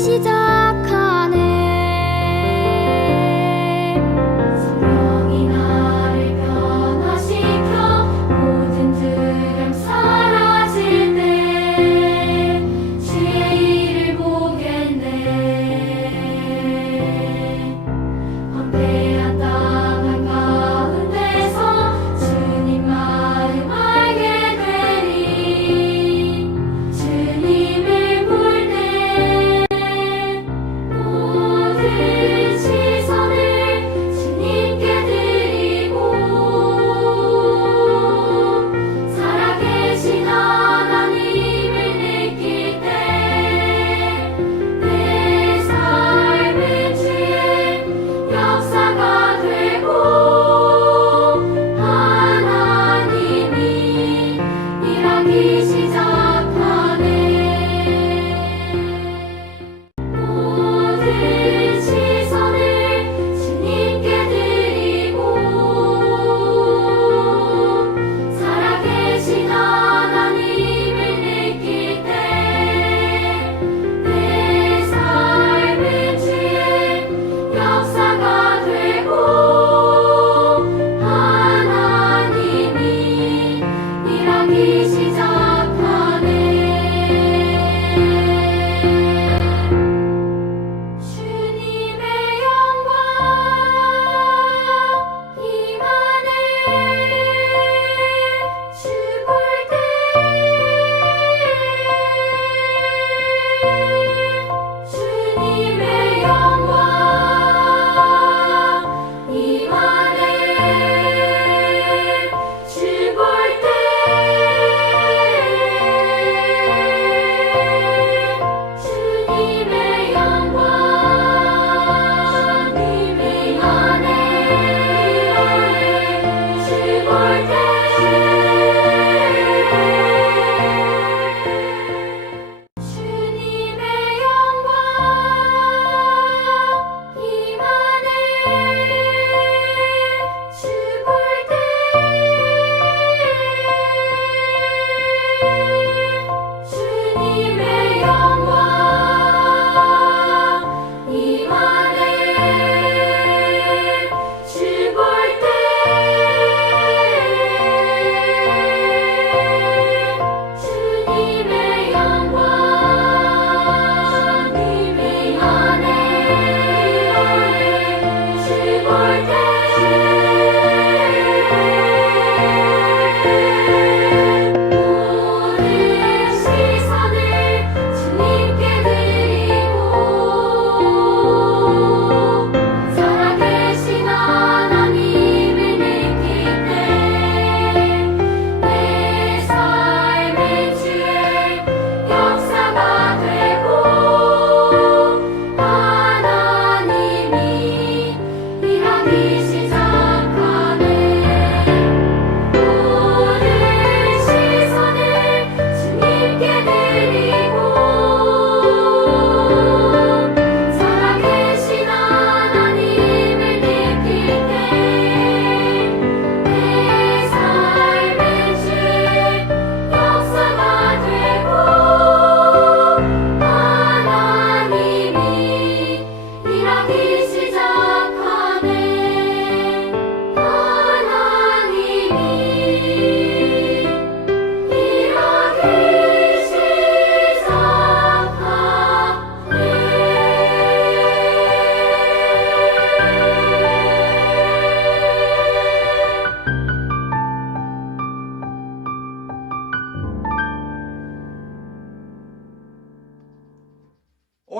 洗澡 peace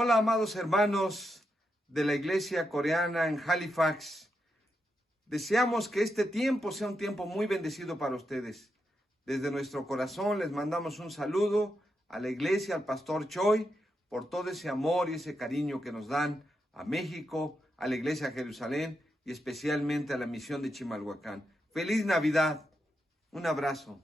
Hola amados hermanos de la iglesia coreana en Halifax. Deseamos que este tiempo sea un tiempo muy bendecido para ustedes. Desde nuestro corazón les mandamos un saludo a la iglesia, al pastor Choi, por todo ese amor y ese cariño que nos dan a México, a la iglesia de Jerusalén y especialmente a la misión de Chimalhuacán. Feliz Navidad. Un abrazo.